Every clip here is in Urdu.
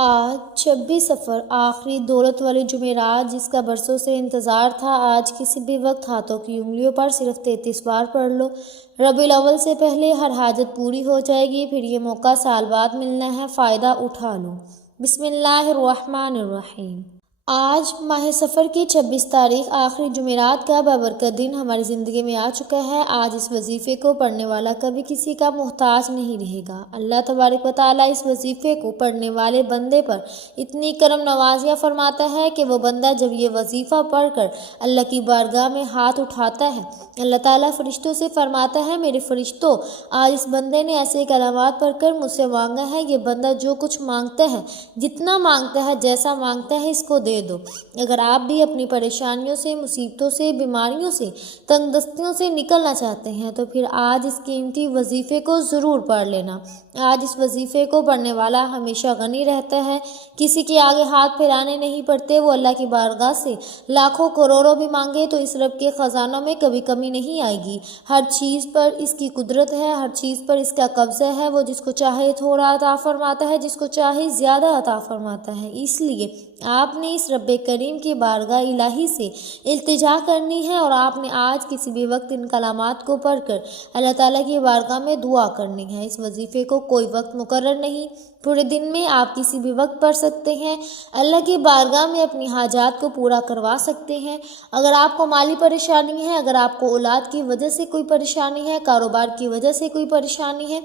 آج 26 سفر آخری دولت والی جمعرات، جس کا برسوں سے انتظار تھا، آج کسی بھی وقت ہاتھوں کی انگلیوں پر صرف 33 بار پڑھ لو۔ ربیع الاول سے پہلے ہر حاجت پوری ہو جائے گی، پھر یہ موقع سال بعد ملنا ہے، فائدہ اٹھا لو۔ بسم اللہ الرحمن الرحیم۔ آج ماہ سفر کی 26 تاریخ آخری جمعرات کا بابرکت دن ہماری زندگی میں آ چکا ہے۔ آج اس وظیفے کو پڑھنے والا کبھی کسی کا محتاج نہیں رہے گا۔ اللہ تبارک و تعالیٰ اس وظیفے کو پڑھنے والے بندے پر اتنی کرم نوازیاں فرماتا ہے کہ وہ بندہ جب یہ وظیفہ پڑھ کر اللہ کی بارگاہ میں ہاتھ اٹھاتا ہے، اللہ تعالیٰ فرشتوں سے فرماتا ہے، میرے فرشتوں، آج اس بندے نے ایسے کلمات پڑھ کر مجھ سے مانگا ہے، یہ بندہ جو کچھ مانگتا ہے، جتنا مانگتا ہے، جیسا مانگتا ہے، اس کو دے دو۔ اگر آپ بھی اپنی پریشانیوں سے، مصیبتوں سے، بیماریوں سے، تنگ دستیوں سے نکلنا چاہتے ہیں تو پھر آج اس قیمتی وظیفے کو ضرور پڑھ لینا۔ آج اس وظیفے کو پڑھنے والا ہمیشہ غنی رہتا ہے، کسی کے آگے ہاتھ پھیلانے نہیں پڑتے۔ وہ اللہ کی بارگاہ سے لاکھوں کروڑوں بھی مانگے تو اس رب کے خزانوں میں کبھی کمی نہیں آئے گی۔ ہر چیز پر اس کی قدرت ہے، ہر چیز پر اس کا قبضہ ہے۔ وہ جس کو چاہے تھوڑا عطا فرماتا ہے، جس کو چاہے زیادہ عطا فرماتا ہے۔ اس لیے آپ نے اس رب کریم کی بارگاہ الہی سے التجا کرنی ہے، اور آپ نے آج کسی بھی وقت ان کلمات کو پڑھ کر اللہ تعالیٰ کی بارگاہ میں دعا کرنی ہے۔ اس وظیفے کو کوئی وقت مقرر نہیں، پورے دن میں آپ کسی بھی وقت پڑھ سکتے ہیں، اللہ کی بارگاہ میں اپنی حاجات کو پورا کروا سکتے ہیں۔ اگر آپ کو مالی پریشانی ہے، اگر آپ کو اولاد کی وجہ سے کوئی پریشانی ہے، کاروبار کی وجہ سے کوئی پریشانی ہے،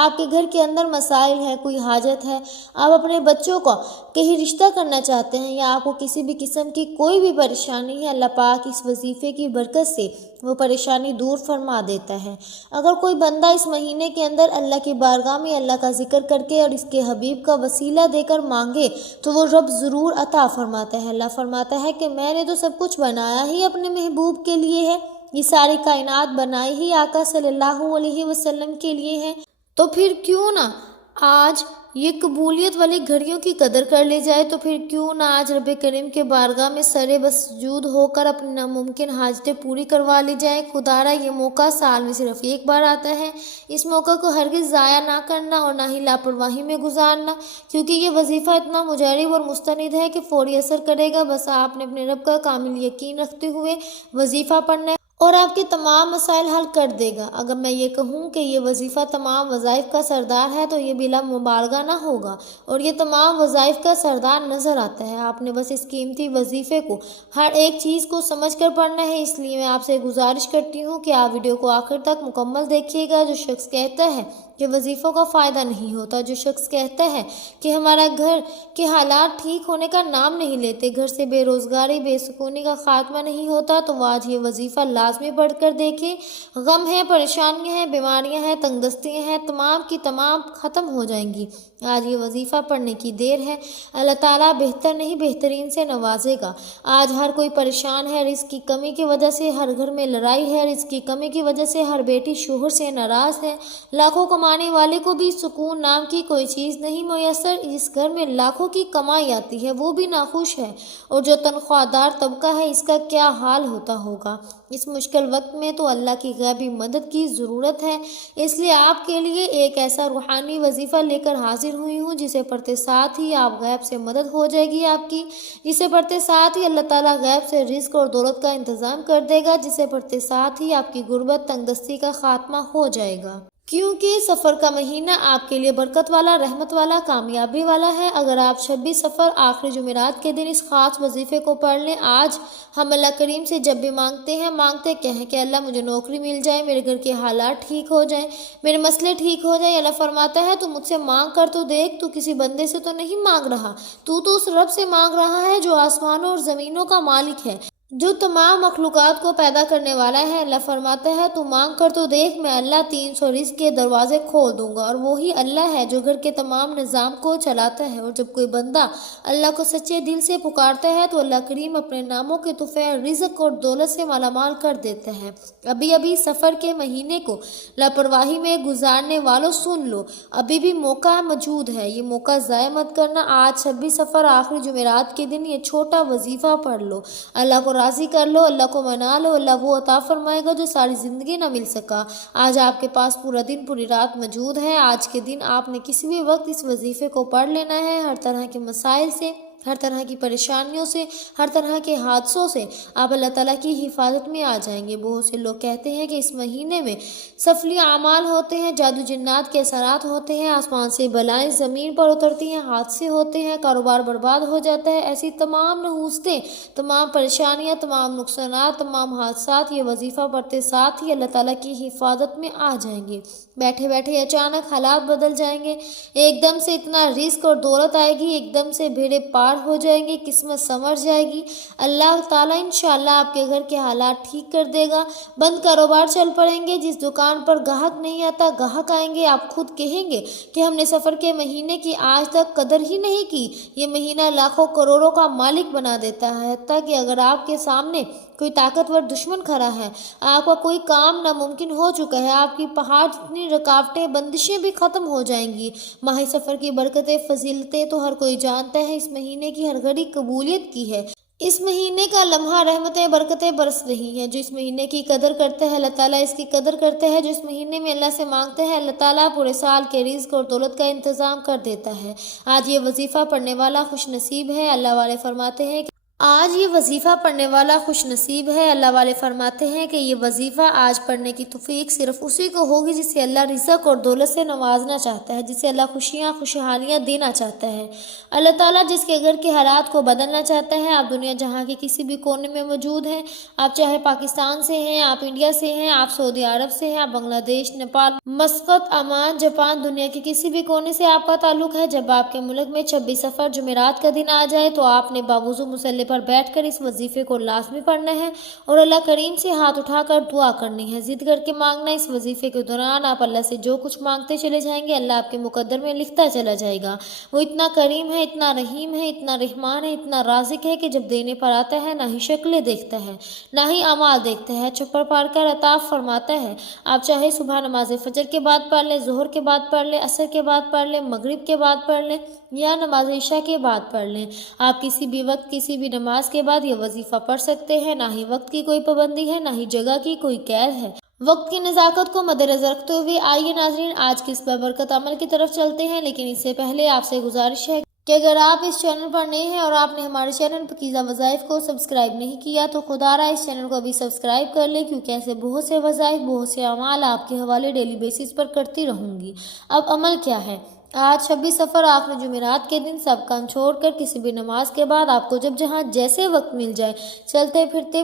آپ کے گھر کے اندر مسائل ہیں، کوئی حاجت ہے، آپ اپنے بچوں کو کہیں رشتہ کرنا چاہتے ہیں، یا آپ کو کسی بھی قسم کی کوئی بھی پریشانی ہے، اللہ پاک اس وظیفے کی برکت سے وہ پریشانی دور فرما دیتا ہے۔ اگر کوئی بندہ اس مہینے کے اندر اللہ کی بارگاہ میں اللہ کا ذکر کر کے اور اس کے حبیب کا وسیلہ دے کر مانگے تو وہ رب ضرور عطا فرماتا ہے۔ اللہ فرماتا ہے کہ میں نے تو سب کچھ بنایا ہی اپنے محبوب کے لیے ہے، یہ ساری کائنات بنائی ہی آقا صلی اللہ علیہ وسلم کے لیے ہے، تو پھر کیوں نہ آج یہ قبولیت والی گھڑیوں کی قدر کر لی جائے، تو پھر کیوں نہ آج رب کریم کے بارگاہ میں سرے بسجود ہو کر اپنی ناممکن حاجتیں پوری کروا لی جائیں۔ خدارا یہ موقع سال میں صرف ایک بار آتا ہے، اس موقع کو ہرگز ضائع نہ کرنا اور نہ ہی لاپرواہی میں گزارنا، کیونکہ یہ وظیفہ اتنا مجرب اور مستند ہے کہ فوری اثر کرے گا۔ بس آپ نے اپنے رب کا کامل یقین رکھتے ہوئے وظیفہ پڑھنا ہے اور آپ کے تمام مسائل حل کر دے گا۔ اگر میں یہ کہوں کہ یہ وظیفہ تمام وظائف کا سردار ہے تو یہ بلا مبالغہ نہ ہوگا، اور یہ تمام وظائف کا سردار نظر آتا ہے۔ آپ نے بس اس قیمتی وظیفے کو ہر ایک چیز کو سمجھ کر پڑھنا ہے، اس لیے میں آپ سے گزارش کرتی ہوں کہ آپ ویڈیو کو آخر تک مکمل دیکھیے گا۔ جو شخص کہتا ہے کہ وظیفوں کا فائدہ نہیں ہوتا، جو شخص کہتا ہے کہ ہمارا گھر کے حالات ٹھیک ہونے کا نام نہیں لیتے، گھر سے بے روزگاری، بے سکونی کا خاتمہ نہیں ہوتا، تو وہ آج یہ وظیفہ لازمی پڑھ کر دیکھیں۔ غم ہے، پریشانیاں ہیں، بیماریاں ہیں، تنگ دستیاں ہیں، تمام کی تمام ختم ہو جائیں گی۔ آج یہ وظیفہ پڑھنے کی دیر ہے، اللہ تعالیٰ بہتر نہیں بہترین سے نوازے گا۔ آج ہر کوئی پریشان ہے، رزق کی کمی کی وجہ سے ہر گھر میں لڑائی ہے، رزق کی کمی کی وجہ سے ہر بیٹی شوہر سے ناراض ہے، لاکھوں کمانے والے کو بھی سکون نام کی کوئی چیز نہیں میسر، جس گھر میں لاکھوں کی کمائی آتی ہے وہ بھی ناخوش ہے، اور جو تنخواہ دار طبقہ ہے اس کا کیا حال ہوتا ہوگا۔ اس مشکل وقت میں تو اللہ کی غیبی مدد کی ضرورت ہے، اس لیے آپ کے لیے ایک ایسا روحانی وظیفہ لے کر حاضر ہوئی ہوں جسے پڑھتے ساتھ ہی آپ غیب سے مدد ہو جائے گی آپ کی، جسے پڑھتے ساتھ ہی اللہ تعالیٰ غیب سے رزق اور دولت کا انتظام کر دے گا، جسے پڑھتے ساتھ ہی آپ کی غربت، تنگ دستی کا خاتمہ ہو جائے گا۔ کیونکہ سفر کا مہینہ آپ کے لیے برکت والا، رحمت والا، کامیابی والا ہے۔ اگر آپ 26 سفر آخری جمعرات کے دن اس خاص وظیفے کو پڑھ لیں، آج ہم اللہ کریم سے جب بھی مانگتے ہیں، مانگتے کیا ہیں کہ اللہ مجھے نوکری مل جائے، میرے گھر کے حالات ٹھیک ہو جائیں، میرے مسئلے ٹھیک ہو جائیں۔ اللہ فرماتا ہے تو مجھ سے مانگ کر تو دیکھ، تو کسی بندے سے تو نہیں مانگ رہا، تو اس رب سے مانگ رہا ہے جو آسمانوں اور زمینوں کا مالک ہے، جو تمام مخلوقات کو پیدا کرنے والا ہے۔ اللہ فرماتا ہے تو مانگ کر تو دیکھ، میں اللہ 300 رزق کے دروازے کھول دوں گا، اور وہی اللہ ہے جو گھر کے تمام نظام کو چلاتا ہے۔ اور جب کوئی بندہ اللہ کو سچے دل سے پکارتا ہے تو اللہ کریم اپنے ناموں کے تحفے رزق اور دولت سے مالا مال کر دیتا ہے۔ ابھی سفر کے مہینے کو لاپرواہی میں گزارنے والوں سن لو، ابھی بھی موقع موجود ہے، یہ موقع ضائع مت کرنا۔ آج 26 سفر آخری جمعرات کے دن یہ چھوٹا وظیفہ پڑھ لو، اللہ کو راضی کر لو، اللہ کو منا لو، اللہ وہ عطا فرمائے گا جو ساری زندگی نہ مل سکا۔ آج آپ کے پاس پورا دن پوری رات موجود ہے۔ آج کے دن آپ نے کسی بھی وقت اس وظیفے کو پڑھ لینا ہے۔ ہر طرح کے مسائل سے، ہر طرح کی پریشانیوں سے، ہر طرح کے حادثوں سے آپ اللہ تعالیٰ کی حفاظت میں آ جائیں گے۔ بہت سے لوگ کہتے ہیں کہ اس مہینے میں سفلی اعمال ہوتے ہیں، جادو جنات کے اثرات ہوتے ہیں، آسمان سے بلائیں زمین پر اترتی ہیں، حادثے ہوتے ہیں، کاروبار برباد ہو جاتا ہے۔ ایسی تمام نحوستیں، تمام پریشانیاں، تمام نقصانات، تمام حادثات یہ وظیفہ پڑھتے ساتھ ہی اللہ تعالیٰ کی حفاظت میں آ جائیں گے۔ بیٹھے بیٹھے اچانک حالات بدل جائیں گے، ایک دم سے اتنا رزق اور دولت آئے گی، ایک دم سے بھیڑے پار ہو جائیں گے، قسمت سنور جائے گی۔ اللہ تعالیٰ انشاءاللہ آپ کے گھر کے حالات ٹھیک کر دے گا، بند کاروبار چل پڑیں گے، جس دکان پر گاہک نہیں آتا گاہک آئیں گے۔ آپ خود کہیں گے کہ ہم نے سفر کے مہینے کی آج تک قدر ہی نہیں کی۔ یہ مہینہ لاکھوں کروڑوں کا مالک بنا دیتا ہے، حتیٰ کہ اگر آپ کے سامنے کوئی طاقتور دشمن کھڑا ہے، آپ کا کوئی کام ناممکن ہو چکا ہے، آپ کی پہاڑ جتنی رکاوٹیں بندشیں بھی ختم ہو جائیں گی۔ ماہ سفر کی برکتیں فضیلتیں تو ہر کوئی جانتا ہے، اس مہینے کی ہر گھڑی قبولیت کی ہے۔ اس مہینے کا لمحہ رحمتیں برکتیں برس رہی ہیں۔ جو اس مہینے کی قدر کرتے ہیں اللہ تعالیٰ اس کی قدر کرتے ہیں، جو اس مہینے میں اللہ سے مانگتے ہیں اللہ تعالیٰ پورے سال کے رزق اور دولت کا انتظام کر دیتا ہے۔ آج یہ وظیفہ پڑھنے والا خوش نصیب ہے۔ اللہ والے فرماتے ہیں آج یہ وظیفہ پڑھنے والا خوش نصیب ہے۔ اللہ والے فرماتے ہیں کہ یہ وظیفہ آج پڑھنے کی توفیق صرف اسی کو ہوگی جسے اللہ رزق اور دولت سے نوازنا چاہتا ہے، جسے اللہ خوشیاں خوشحالیاں دینا چاہتا ہے۔ اللہ تعالیٰ جس کے گھر کے حالات کو بدلنا چاہتا ہے۔ آپ دنیا جہاں کے کسی بھی کونے میں موجود ہیں، آپ چاہے پاکستان سے ہیں، آپ انڈیا سے ہیں، آپ سعودی عرب سے ہیں، آپ بنگلہ دیش، نیپال، مسقط، عمان، جاپان، دنیا کے کسی بھی کونے سے آپ کا تعلق ہے، جب آپ کے ملک میں 26 سفر جمعرات کا دن آ جائے تو آپ نے باوضو مصلی پر بیٹھ کر اس وظیفے کو لازمی پڑھنا ہے اور اللہ کریم سے ہاتھ اٹھا کر دعا کرنی ہے، ضد کر کے مانگنا۔ اس وظیفے کے دوران آپ اللہ سے جو کچھ مانگتے چلے جائیں گے اللہ آپ کے مقدر میں لکھتا چلا جائے گا۔ وہ اتنا کریم ہے، اتنا رحیم ہے، اتنا رحمان ہے، اتنا رازق ہے کہ جب دینے پر آتا ہے نہ ہی شکلیں دیکھتا ہے نہ ہی اعمال دیکھتا ہے، چھپر پاڑ کر عطا فرماتا ہے۔ آپ چاہے صبح نماز فجر کے بعد پڑھ لیں، ظہر کے بعد پڑھ لیں، عصر کے بعد پڑھ لیں، مغرب کے بعد پڑھ لیں یا نماز عشاء کے بعد پڑھ لیں، آپ کسی بھی وقت کسی بھی نماز کے بعد یہ وظیفہ پڑھ سکتے ہیں۔ نہ ہی وقت کی کوئی پابندی ہے، نہ ہی جگہ کی کوئی قید ہے۔ وقت کی نزاکت کو مد نظر رکھتے ہوئے آئیے ناظرین آج کی اس بابرکت عمل کی طرف چلتے ہیں، لیکن اس سے پہلے آپ سے گزارش ہے کہ اگر آپ اس چینل پر نئے ہیں اور آپ نے ہمارے چینل پاکیزہ وظائف کو سبسکرائب نہیں کیا تو خدا را اس چینل کو ابھی سبسکرائب کر لیں، کیونکہ ایسے بہت سے وظائف، بہت سے اعمال آپ کے حوالے ڈیلی بیسس پر کرتی رہوں گی۔ اب عمل کیا ہے؟ آج 26 سفر آخری جمعرات کے دن سب کام چھوڑ کر کسی بھی نماز کے بعد آپ کو جب جہاں جیسے وقت مل جائے، چلتے پھرتے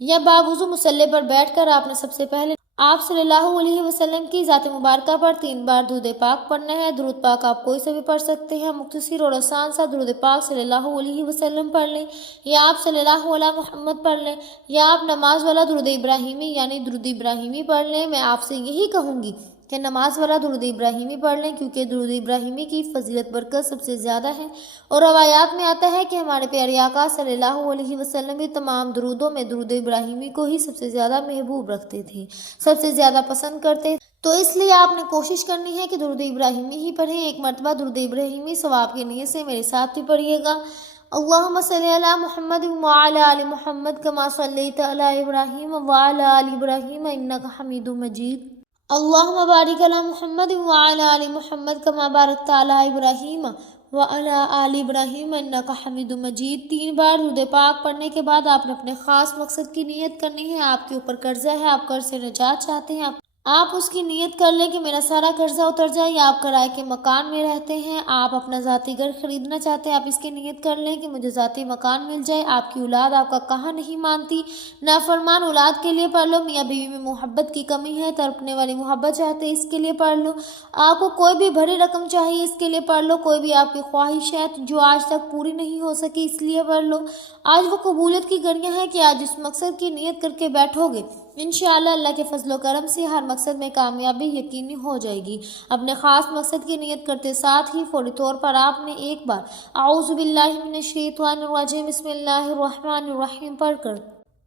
یا باوضو مصلی پر بیٹھ کر آپ نے سب سے پہلے آپ صلی اللہ علیہ وسلم کی ذات مبارکہ پر 3 بار درود پاک پڑھنا ہے۔ درود پاک آپ کوئی سے بھی پڑھ سکتے ہیں، مختصر اور آسان سا درود پاک صلی اللہ علیہ وسلم پڑھ لیں، یا آپ صلی اللہ علیہ محمد پڑھ لیں، یا آپ نماز والا درود ابراہیمی یعنی درود ابراہیمی پڑھ لیں۔ میں آپ سے یہی کہوں گی کہ نماز والا درود ابراہیمی پڑھ لیں، کیونکہ درود ابراہیمی کی فضیلت برکت سب سے زیادہ ہے، اور روایات میں آتا ہے کہ ہمارے پیارے آقا صلی اللہ علیہ وسلم بھی تمام درودوں میں درود ابراہیمی کو ہی سب سے زیادہ محبوب رکھتے تھے، سب سے زیادہ پسند کرتے، تو اس لیے آپ نے کوشش کرنی ہے کہ درود ابراہیمی ہی پڑھیں۔ ایک مرتبہ درود ابراہیمی ثواب کی نیت سے میرے ساتھ بھی پڑھیے گا۔ اللہم صلی علی محمد وعلی آل محمد کما صلیت علی ابراہیم وعلی آل ابراہیم انک حمید مجید۔ اللہم بارک علی محمد وعلی آل محمد کما بارکت علی ابراہیم وعلی آل ابراہیم انک حمید مجید۔ 3 بار درود پاک پڑھنے کے بعد آپ نے اپنے خاص مقصد کی نیت کرنی ہے۔ آپ کے اوپر قرضہ ہے، آپ قرض سے نجات چاہتے ہیں، آپ اس کی نیت کر لیں کہ میرا سارا قرضہ اتر جائے، یا آپ کرائے کے مکان میں رہتے ہیں، آپ اپنا ذاتی گھر خریدنا چاہتے ہیں، آپ اس کی نیت کر لیں کہ مجھے ذاتی مکان مل جائے۔ آپ کی اولاد آپ کا کہاں نہیں مانتی، نافرمان اولاد کے لیے پڑھ لو۔ میاں بیوی میں محبت کی کمی ہے، تڑپنے والی محبت چاہتے ہیں، اس کے لیے پڑھ لو۔ آپ کو کوئی بھی بڑی رقم چاہیے، اس کے لیے پڑھ لو۔ کوئی بھی آپ کی خواہش ہے جو آج تک پوری نہیں ہو سکی، اس لیے پڑھ لو۔ آج وہ قبولیت کی گھڑیاں ہیں کہ آج اس مقصد کی نیت کر کے بیٹھو گے، انشاءاللہ اللہ کے فضل و کرم سے ہر مقصد میں کامیابی یقینی ہو جائے گی۔ اپنے خاص مقصد کی نیت کرتے ساتھ ہی فوری طور پر آپ نے ایک بار اعوذ باللہ من الشیطان الرجیم بسم اللہ الرحمن الرحیم پڑھ کر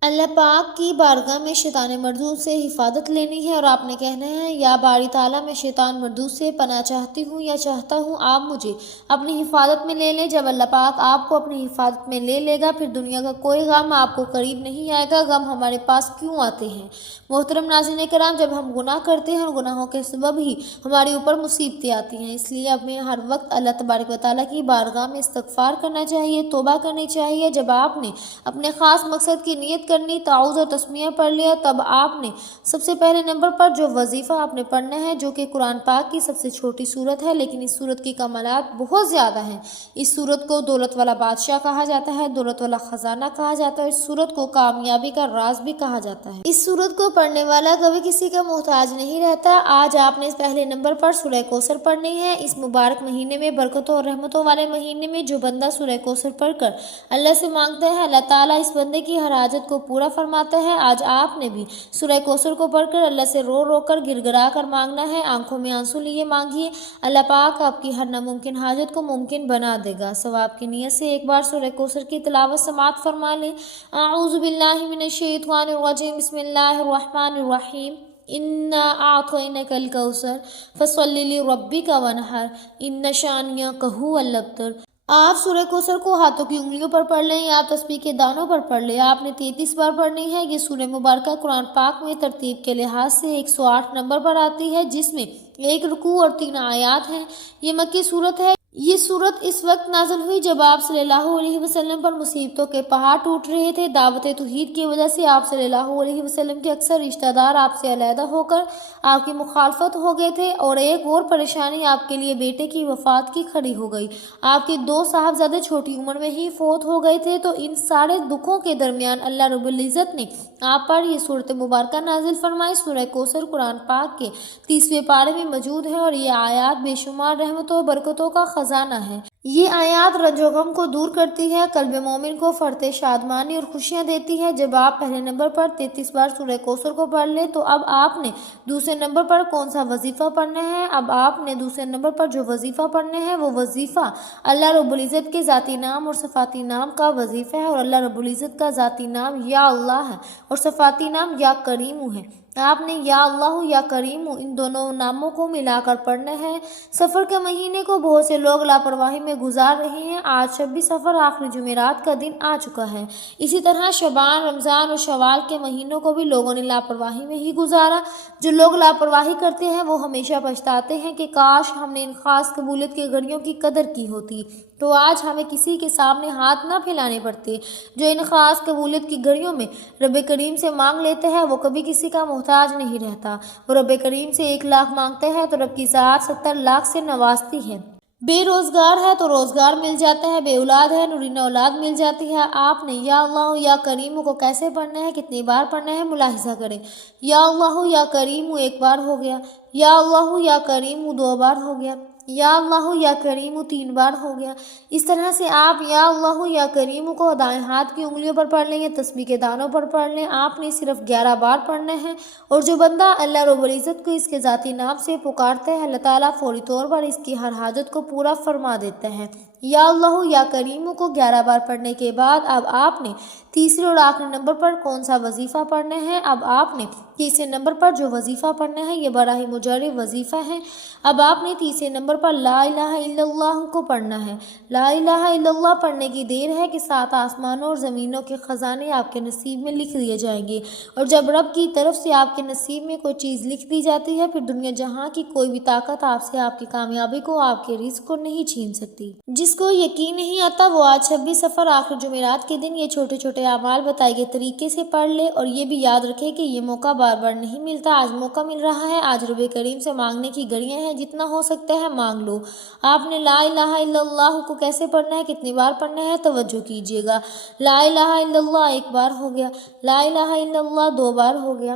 اللہ پاک کی بارگاہ میں شیطان مردود سے حفاظت لینی ہے اور آپ نے کہنا ہے یا باری تعالیٰ میں شیطان مردود سے پناہ چاہتی ہوں یا چاہتا ہوں آپ مجھے اپنی حفاظت میں لے لیں۔ جب اللہ پاک آپ کو اپنی حفاظت میں لے لے گا پھر دنیا کا کوئی غم آپ کو قریب نہیں آئے گا۔ غم ہمارے پاس کیوں آتے ہیں؟ محترم ناظرین کرام، جب ہم گناہ کرتے ہیں اور گناہوں کے سبب ہی ہمارے اوپر مصیبتیں آتی ہیں، اس لیے ہمیں ہر وقت اللہ تبارک و تعالیٰ کی بارگاہ میں استغفار کرنا چاہیے، توبہ کرنی چاہیے۔ جب آپ نے اپنے خاص مقصد کی نیت کرنی، تعوذ اور تسمیہ پڑھ لیا، تب آپ نے سب سے پہلے نمبر پر جو وظیفہ آپ نے پڑھنا ہے، جو کہ قرآن پاک کی سب سے چھوٹی سورت ہے لیکن اس سورت کی کمالات بہت زیادہ ہیں۔ اس سورت کو دولت والا بادشاہ کہا جاتا ہے، دولت والا خزانہ کہا جاتا ہے، اس سورت کو کامیابی کا راز بھی کہا جاتا ہے۔ اس سورت کو پڑھنے والا کبھی کسی کا محتاج نہیں رہتا۔ آج آپ نے پہلے نمبر پر سورہ کوثر پڑھنی ہے۔ اس مبارک مہینے میں، برکتوں اور رحمتوں والے مہینے میں، جو بندہ سورہ کوثر پڑھ کر اللہ سے مانگتا ہے، اللہ تعالیٰ اس بندے کی ہر حاجت کو پورا فرماتا ہے۔ آج آپ نے بھی سورہ کوثر کو پڑھ کر اللہ سے رو رو کر گر گرا کر مانگنا ہے۔ آنکھوں میں آنسو لیے مانگیے، اللہ پاک آپ کی ہر ناممکن حاجت کو ممکن بنا دے گا۔ ثواب کی نیت سے ایک بار سورہ کوثر کی تلاوت سماعت فرما لیں۔ اعوذ باللہ من الشیطان الرجیم، بسم اللہ الرحمن الرحیم۔ انا اعطیناک الکوثر فصل لربک وانحر ان شانئک ھو الابتر۔ آپ سورہ کوثر کو ہاتھوں کی انگلیوں پر پڑھ لیں یا آپ تسبیح کے دانوں پر پڑھ لیں۔ آپ نے 33 بار پڑھنی ہے۔ یہ سورہ مبارکہ قرآن پاک میں ترتیب کے لحاظ سے 108 نمبر پر آتی ہے، جس میں 1 رکوع اور 3 آیات ہیں۔ یہ مکی صورت ہے۔ یہ صورت اس وقت نازل ہوئی جب آپ صلی اللہ علیہ وسلم پر مصیبتوں کے پہاڑ ٹوٹ رہے تھے۔ دعوت توحید کی وجہ سے آپ صلی اللہ علیہ وسلم کے اکثر رشتہ دار آپ سے علیحدہ ہو کر آپ کی مخالفت ہو گئے تھے، اور ایک اور پریشانی آپ کے لیے بیٹے کی وفات کی کھڑی ہو گئی۔ آپ کے 2 صاحبزادے چھوٹی عمر میں ہی فوت ہو گئے تھے۔ تو ان سارے دکھوں کے درمیان اللہ رب العزت نے آپ پر یہ صورت مبارکہ نازل فرمائی۔ سورہ کوثر قرآن پاک کے 30ویں پارے میں موجود ہے اور یہ آیات بے شمار رحمتوں و برکتوں کا خزانہ ہے۔ یہ آیات رنج و غم کو دور کرتی ہے، قلب مومن کو فرط شادمانی اور خوشیاں دیتی ہے۔ جب آپ پہلے نمبر پر 33 بار سورہ کوثر کو پڑھ لیں تو اب آپ نے دوسرے نمبر پر کون سا وظیفہ پڑھنا ہے؟ اب آپ نے دوسرے نمبر پر جو وظیفہ پڑھنا ہے وہ وظیفہ اللہ رب العزت کے ذاتی نام اور صفاتی نام کا وظیفہ ہے، اور اللہ رب العزت کا ذاتی نام یا اللہ ہے اور صفاتی نام یا کریم ہے۔ آپ نے یا اللہ یا کریم ان دونوں ناموں کو ملا کر پڑھنا ہے۔ سفر کے مہینے کو بہت سے لوگ لاپرواہی میں گزار رہے ہیں۔ آج 26 سفر آخری جمعرات کا دن آ چکا ہے۔ اسی طرح شعبان، رمضان اور شوال کے مہینوں کو بھی لوگوں نے لاپرواہی میں ہی گزارا۔ جو لوگ لاپرواہی کرتے ہیں وہ ہمیشہ پچھتاتے ہیں کہ کاش ہم نے ان خاص قبولیت کے گھڑیوں کی قدر کی ہوتی، تو آج ہمیں کسی کے سامنے ہاتھ نہ پھیلانے پڑتے۔ جو ان خاص قبولیت کی گھڑیوں میں رب کریم سے مانگ لیتا ہے وہ کبھی کسی کا محتاج نہیں رہتا۔ وہ رب کریم سے 1 لاکھ مانگتا ہے تو رب کی ذات 70 لاکھ سے نوازتی ہے۔ بے روزگار ہے تو روزگار مل جاتا ہے، بے اولاد ہے نورینہ اولاد مل جاتی ہے۔ آپ نے یا اللہ یا کریم کو کیسے پڑھنا ہے، کتنی بار پڑھنا ہے، ملاحظہ کریں۔ یا اللہ یا کریم 1 بار ہو گیا، یا اللہ یا کریم 2 بار ہو گیا، یا اللہ یا کریم 3 بار ہو گیا۔ اس طرح سے آپ یا اللہ یا کریم کو دائیں ہاتھ کی انگلیوں پر پڑھ لیں یا تسبیح کے دانوں پر پڑھ لیں۔ آپ نے صرف 11 بار پڑھنا ہے، اور جو بندہ اللہ رب العزت کو اس کے ذاتی نام سے پکارتا ہے، اللہ تعالیٰ فوری طور پر اس کی ہر حاجت کو پورا فرما دیتا ہے۔ یا اللہ یا کریم کو 11 بار پڑھنے کے بعد اب آپ نے تیسرے اور آخری نمبر پر کون سا وظیفہ پڑھنا ہے؟ اب آپ نے تیسرے نمبر پر جو وظیفہ پڑھنا ہے یہ بڑا ہی مجرب وظیفہ ہے۔ اب آپ نے تیسرے نمبر پر لا الہ الا اللہ کو پڑھنا ہے۔ لا الہ الا اللہ پڑھنے کی دیر ہے کہ 7 آسمانوں اور زمینوں کے خزانے آپ کے نصیب میں لکھ دیے جائیں گے، اور جب رب کی طرف سے آپ کے نصیب میں کوئی چیز لکھ دی جاتی ہے پھر دنیا جہاں کی کوئی بھی طاقت آپ سے آپ کی کامیابی کو، آپ کے رزق کو نہیں چھین سکتی۔ جس کو یقین نہیں آتا وہ آج 26 سفر آخر جمعرات کے دن یہ چھوٹے چھوٹے اعمال بتائے گئے طریقے سے پڑھ لے، اور یہ بھی یاد رکھے کہ یہ موقع بار بار نہیں ملتا۔ آج موقع مل رہا ہے، آج رب کریم سے مانگنے کی گھڑیاں ہیں، جتنا ہو سکتا ہے مانگ لو۔ آپ نے لا الہ الا اللہ کو کیسے پڑھنا ہے، کتنی بار پڑھنا ہے، توجہ کیجیے گا۔ لا الہ الا اللہ 1 بار ہو گیا، لا الہ الا اللہ 2 بار ہو گیا،